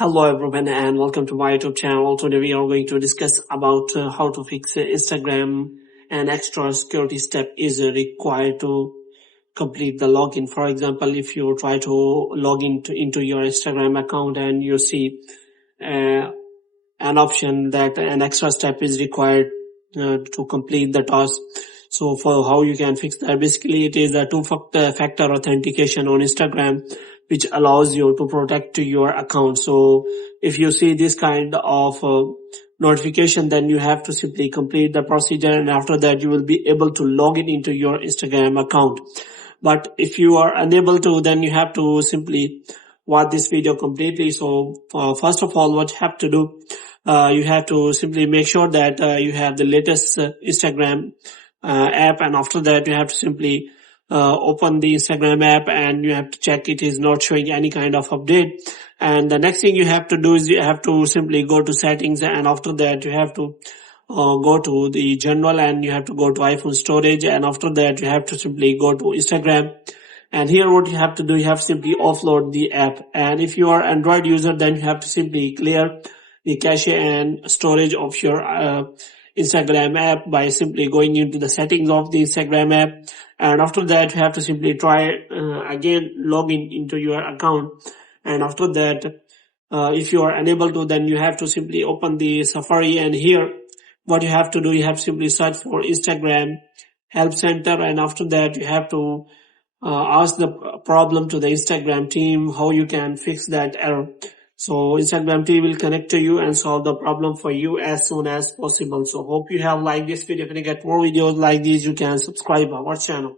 Hello everyone and welcome to my YouTube channel. Today we are going to discuss about how to fix Instagram. An extra security step is required to complete the login. For example, if you try to log into your Instagram account and you see uh, an option that an extra step is required to complete the task. So for how you can fix that, basically it is a two-factor authentication on Instagram, which allows you to protect your account. So if you see this kind of notification, then you have to simply complete the procedure, and after that you will be able to log in into your Instagram account. But if you are unable to, then you have to simply watch this video completely. So first of all, what you have to do, you have to simply make sure that you have the latest Instagram app, and after that you have to simply open the Instagram app and you have to check it is not showing any kind of update. And the next thing you have to do is you have to simply go to settings, and after that you have to go to the general and you have to go to iPhone storage, and after that you have to simply go to Instagram. And here what you have to do, you have to simply offload the app. And if you are Android user, then you have to simply clear the cache and storage of your Instagram app by simply going into the settings of the Instagram app. And after that you have to simply try again log in into your account. And after that if you are unable to, then you have to simply open the Safari, and here what you have to do, you have to simply search for Instagram Help Center, and after that you have to ask the problem to the Instagram team how you can fix that error. So Instagram team will connect to you and solve the problem for you as soon as possible. So hope you have liked this video. If you get more videos like these, you can subscribe our channel.